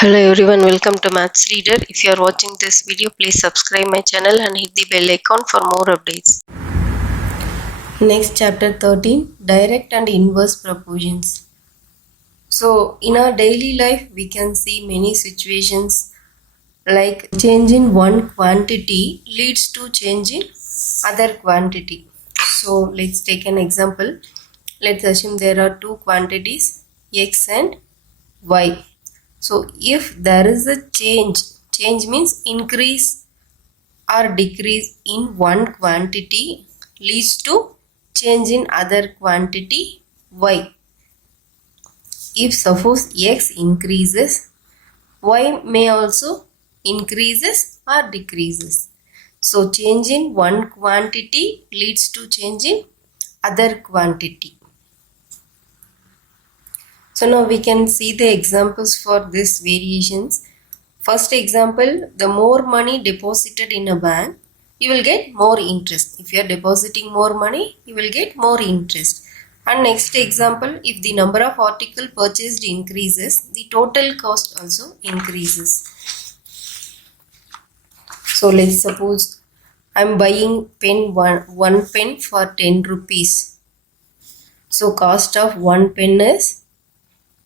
Hello everyone, welcome to Maths Reader. If you are watching this video, please subscribe my channel and hit the bell icon for more updates. Next, chapter 13, Direct and Inverse Proportions. So, in our daily life, we can see many situations like change in one quantity leads to change in other quantity. So, let's take an example. Let's assume there are two quantities, x and y. So if there is a change means increase or decrease in one quantity leads to change in other quantity y. If suppose x increases, y may also increases or decreases. So change in one quantity leads to change in other quantity. So now we can see the examples for these variations. First example, the more money deposited in a bank, you will get more interest. If you are depositing more money, you will get more interest. And next example, if the number of article purchased increases, the total cost also increases. So let's suppose I am buying one pen for 10 rupees. So cost of one pen is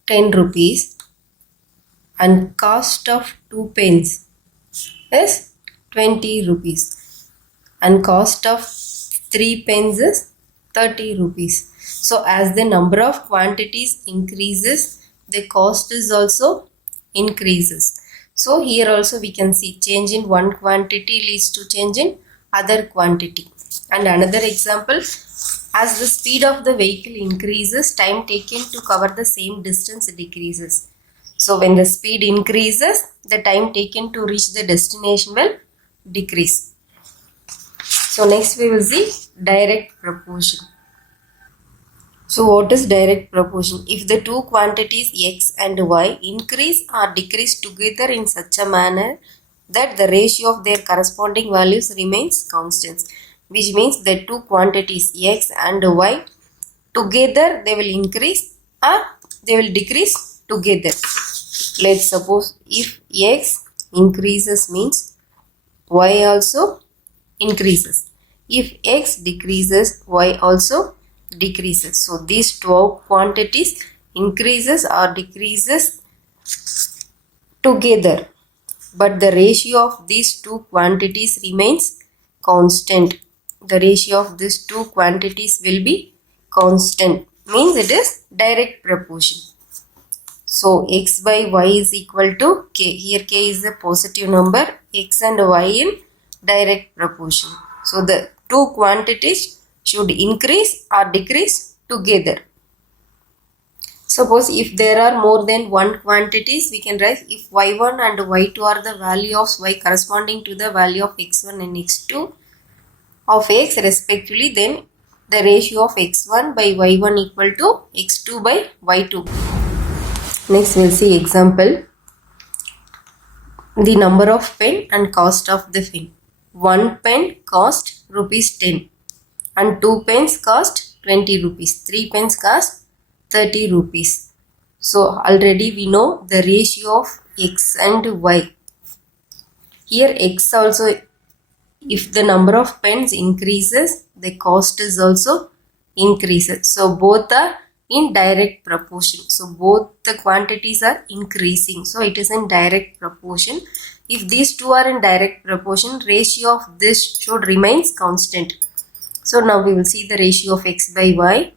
10 rupees and cost of 2 pens is 20 rupees and cost of 3 pens is 30 rupees. So as the number of quantities increases, the cost is also increases. So here also we can see change in one quantity leads to change in other quantity. And another example, as the speed of the vehicle increases, time taken to cover the same distance decreases. So when the speed increases, the time taken to reach the destination will decrease. So next we will see direct proportion. So what is direct proportion? If the two quantities x and y increase or decrease together in such a manner that the ratio of their corresponding values remains constant, which means the two quantities x and y together they will increase or they will decrease together. Let's suppose if x increases means y also increases. If x decreases, y also decreases. So these two quantities increases or decreases together, but the ratio of these two quantities remains constant. The ratio of these two quantities will be constant, means it is direct proportion. So x by y is equal to k. Here k is a positive number, x and y in direct proportion. So the two quantities should increase or decrease together. Suppose if there are more than one quantities, we can write if y1 and y2 are the value of y corresponding to the value of x1 and x2 of x respectively, then the ratio of x1 by y1 equal to x2 by y2. Next we'll see example. The number of pen and cost of the pen. One pen cost rupees 10 and 2 pens cost 20 rupees. 3 pens cost 30 rupees. So already we know the ratio of x and y. Here x also, if the number of pens increases, the cost is also increases. So both are in direct proportion. So both the quantities are increasing. So it is in direct proportion. If these two are in direct proportion, ratio of this should remains constant. So now we will see the ratio of x by y.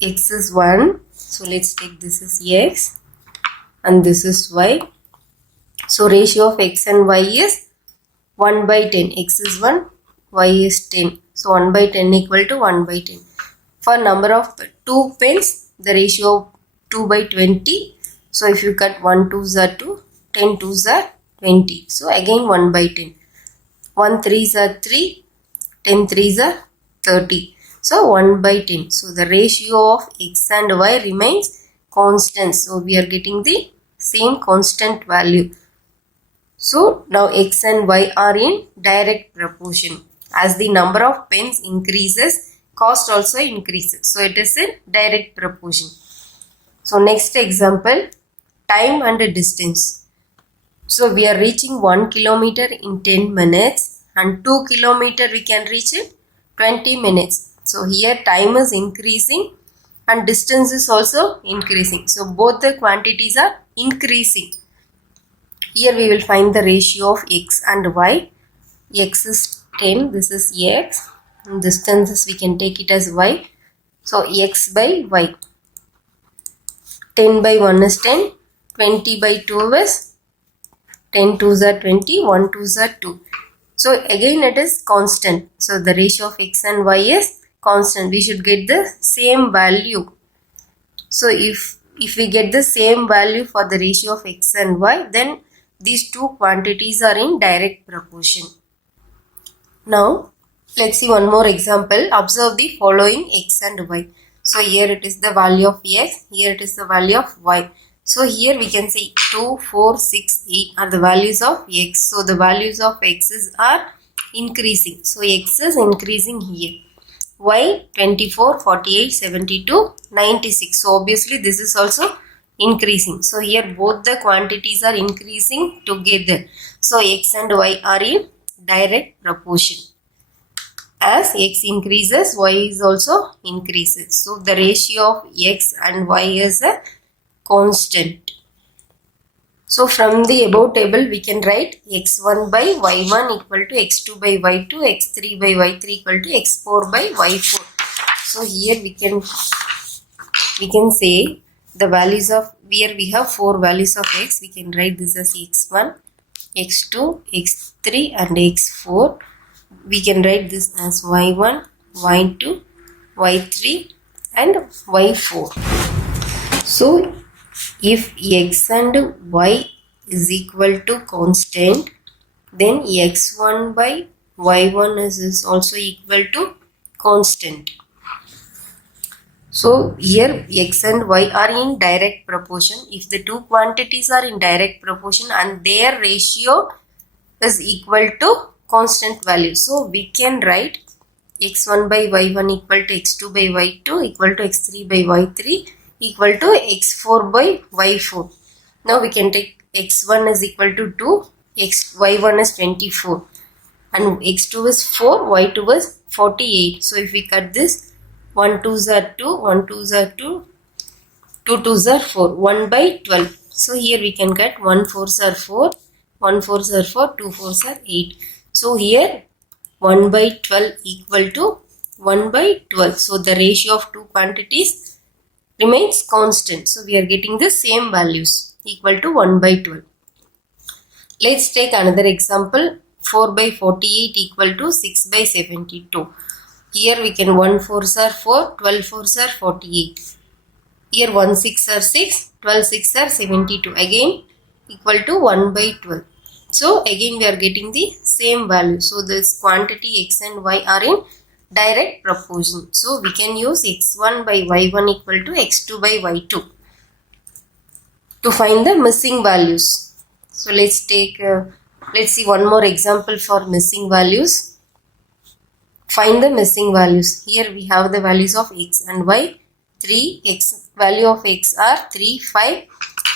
X is 1. So let's take this is x and this is y. So ratio of x and y is 1 by 10. X is 1, y is 10. So 1 by 10 equal to 1 by 10. For number of 2 pens, the ratio of 2 by 20. So if you cut 1 2s are 2, 10 2s are 20. So again 1 by 10. 1 3s are 3, 10 3s are 30. So 1 by 10. So the ratio of x and y remains constant. So we are getting the same constant value. So now x and y are in direct proportion. As the number of pens increases, cost also increases. So it is in direct proportion. So next example, time and distance. So we are reaching 1 kilometer in 10 minutes and 2 kilometer we can reach in 20 minutes. So here time is increasing and distance is also increasing. So both the quantities are increasing. Here we will find the ratio of x and y. X is 10, this is x. And distances we can take it as y. So x by y. 10 by 1 is 10. 20 by 2 is 10 2s are 20, 1 2s are 2. So again it is constant. So the ratio of x and y is constant. We should get the same value. So if we get the same value for the ratio of x and y, then these two quantities are in direct proportion. Now let's see one more example. Observe the following x and y. So here it is the value of x, here it is the value of y. So here we can say 2, 4, 6, 8 are the values of x. So the values of x's are increasing. So x is increasing here. Y 24, 48, 72, 96. So obviously this is also increasing. So here both the quantities are increasing together. So x and y are in direct proportion. As x increases, y is also increases. So the ratio of x and y is a constant. So from the above table we can write x1 by y1 equal to x2 by y2, x3 by y3 equal to x4 by y4. So here we can say the values of, here we have 4 values of x. We can write this as x1, x2, x3 and x4. We can write this as y1, y2, y3 and y4. So if x and y is equal to constant, then x1 by y1 is also equal to constant. So here x and y are in direct proportion. If the two quantities are in direct proportion and their ratio is equal to constant value, so we can write x1 by y1 equal to x2 by y2 equal to x3 by y3 equal to x4 by y4. Now we can take x1 is equal to 2, y1 is 24 and x2 is 4, y2 is 48. So if we cut this, 1 2s are 2, 1 2s are 2, 2 2s are 4, 1 by 12. So here we can cut 1 4s are 4, 1 4s are 4, 2 4s are 8. So here 1 by 12 equal to 1 by 12. So the ratio of two quantities remains constant. So we are getting the same values equal to 1 by 12. Let's take another example. 4 by 48 equal to 6 by 72. Here we can 1 4s are 4, 12 4s are 48. Here 1 6 are 6, 12 6 are 72. Again equal to 1 by 12. So again we are getting the same value. So this quantity x and y are in direct proportion. So we can use x1 by y1 equal to x2 by y2 to find the missing values. So let's see one more example for missing values. Find the missing values. Here we have the values of x and y. 3, x value of x are 3, 5.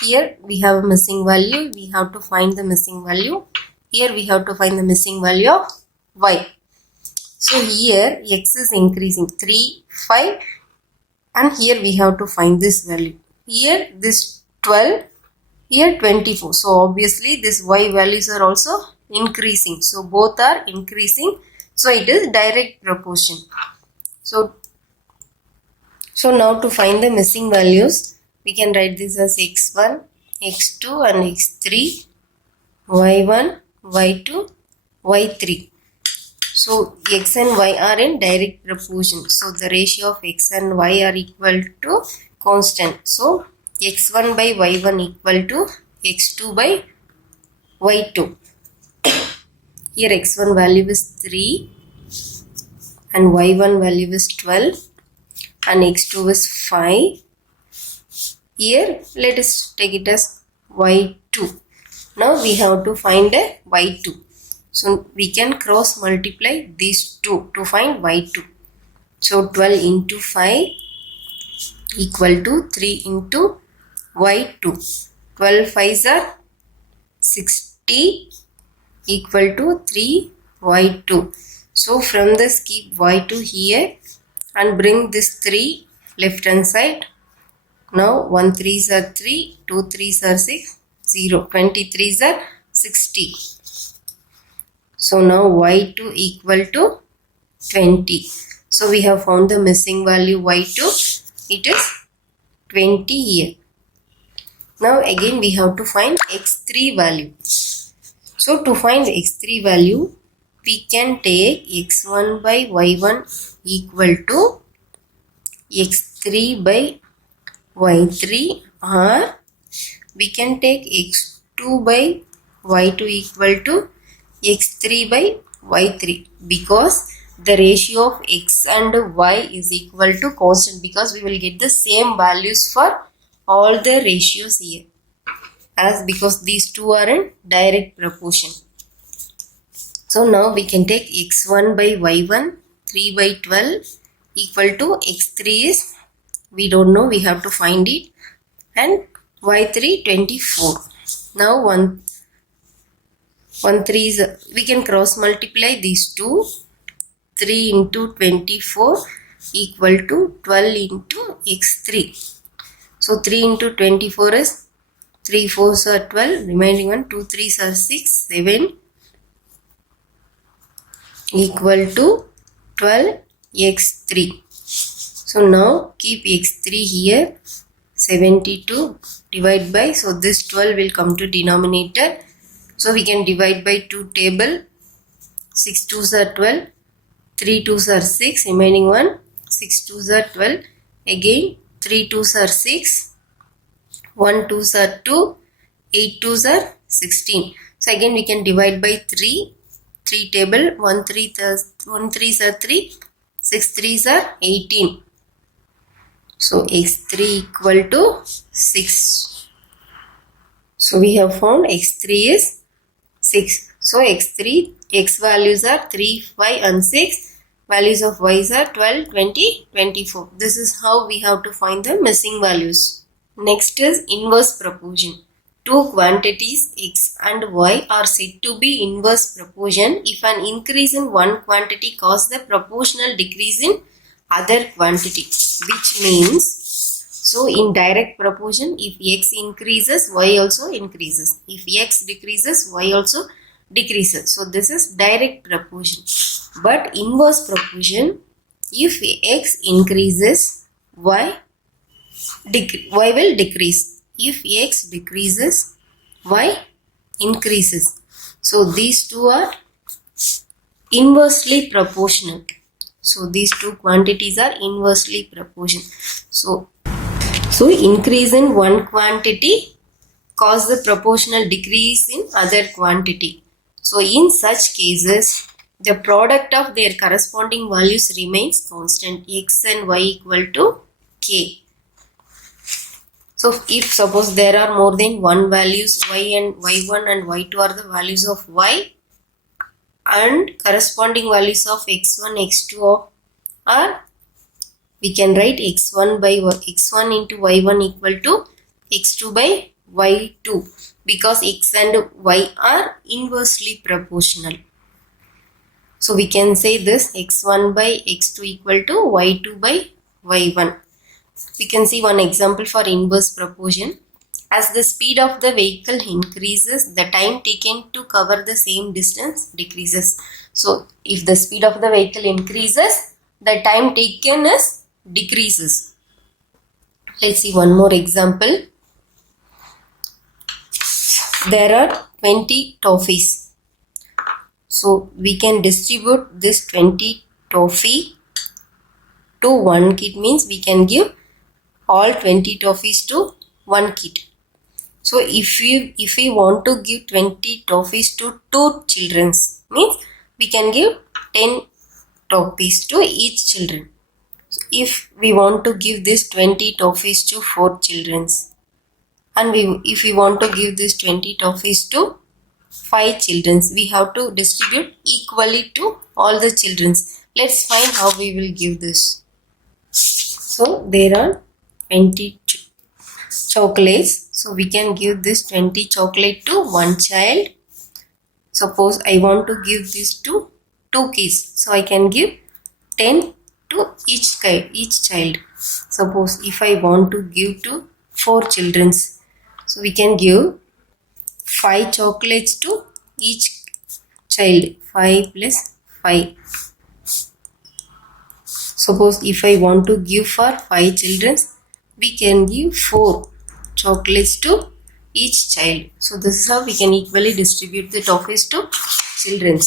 Here we have a missing value. We have to find the missing value. Here we have to find the missing value of y. So here x is increasing 3, 5 and here we have to find this value. Here this 12, here 24. So obviously this y values are also increasing. So both are increasing. So it is direct proportion. So now to find the missing values, we can write this as x1, x2 and x3, y1, y2, y3. So x and y are in direct proportion. So the ratio of x and y are equal to constant. So x1 by y1 equal to x2 by y2. Here x1 value is 3 and y1 value is 12 and x2 is 5. Here let us take it as y2. Now we have to find a y2. So we can cross multiply these two to find y2. So 12 into 5 equal to 3 into y2. 12 5s are 60 equal to 3y2. So from this keep y2 here and bring this 3 left hand side. Now 1 3s are 3, 2 3s are 6, 0, 23s are 60. So now y2 equal to 20. So we have found the missing value y2. It is 20 here. Now again we have to find x3 value. So to find x3 value, we can take x1 by y1 equal to x3 by y3, or we can take x2 by y2 equal to x3 by y3, because the ratio of x and y is equal to constant, because we will get the same values for all the ratios here, as because these two are in direct proportion. So now we can take x1 by y1 3 by 12 equal to x3 is, we don't know, we have to find it, and y3 24. Now 1 3 is, we can cross multiply these two. 3 into 24 equal to 12 into x3. So 3 into 24 is 3 4s are 12, remaining one 2 3s are 6, 7 equal to 12 x3. So now keep x3 here, 72 divide by, so this 12 will come to denominator. So we can divide by 2 table, 6 2s are 12, 3 2s are 6, remaining one 6 2s are 12, again 3 2s are 6, 1 2s are 2, 8 2s are 16. So again we can divide by 3 table, 1 3s are 3, 6 3s are 18. So x3 equal to 6. So we have found x3 is 6. So x3, x values are 3, 5 and 6. Values of y's are 12, 20, 24. This is how we have to find the missing values. Next is inverse proportion. Two quantities x and y are said to be inverse proportion if an increase in one quantity causes the proportional decrease in other quantity, which means, so in direct proportion, if x increases, y also increases. If x decreases, y also decreases. So this is direct proportion. But inverse proportion, if x increases, y will decrease. If x decreases, y increases. So these two are inversely proportional. So these two quantities are inversely proportional. So increase in one quantity cause the proportional decrease in other quantity. So in such cases, the product of their corresponding values remains constant, x and y equal to k. So if suppose there are more than one values, y1 and y2 are the values of y, and corresponding values of x1, x2 are, we can write x1 into y1 equal to x2 by y2, because x and y are inversely proportional. So we can say this x1 by x2 equal to y2 by y1. We can see one example for inverse proportion. As the speed of the vehicle increases, the time taken to cover the same distance decreases. So if the speed of the vehicle increases, the time taken is decreases. Let's see one more example. There are 20 toffees. So we can distribute this 20 toffee to one kid, means we can give all 20 toffees to one kid. So if we want to give 20 toffees to 2 children, means we can give 10 toffees to each children. So if we want to give this 20 toffees to 4 children, and if we want to give this 20 toffees to 5 children, we have to distribute equally to all the children. Let's find how we will give this. So there are 20 chocolates. So we can give this 20 chocolate to one child. Suppose I want to give this to two kids. So I can give 10 to each child. Suppose if I want to give to 4 children. So we can give 5 chocolates to each child. 5 plus 5. Suppose if I want to give for 5 children, we can give 4 chocolates to each child. So this is how we can equally distribute the toffees to children.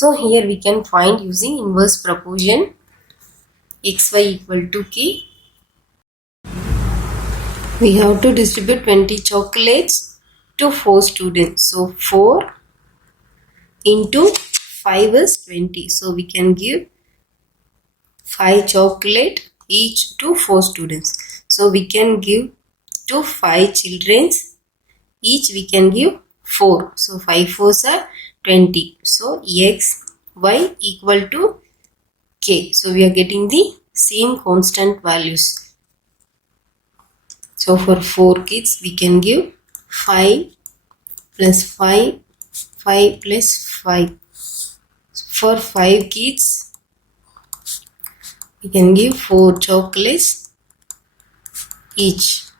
So here we can find using inverse proportion xy equal to k. We have to distribute 20 chocolates to 4 students. So 4 into 5 is 20. So we can give 5 chocolate each to 4 students. So we can give to 5 children. Each we can give 4. So 5 4s are 20. So x y equal to k. So we are getting the same constant values. So for 4 kids we can give 5 plus 5, 5 plus 5. For 5 kids we can give 4 chocolates each.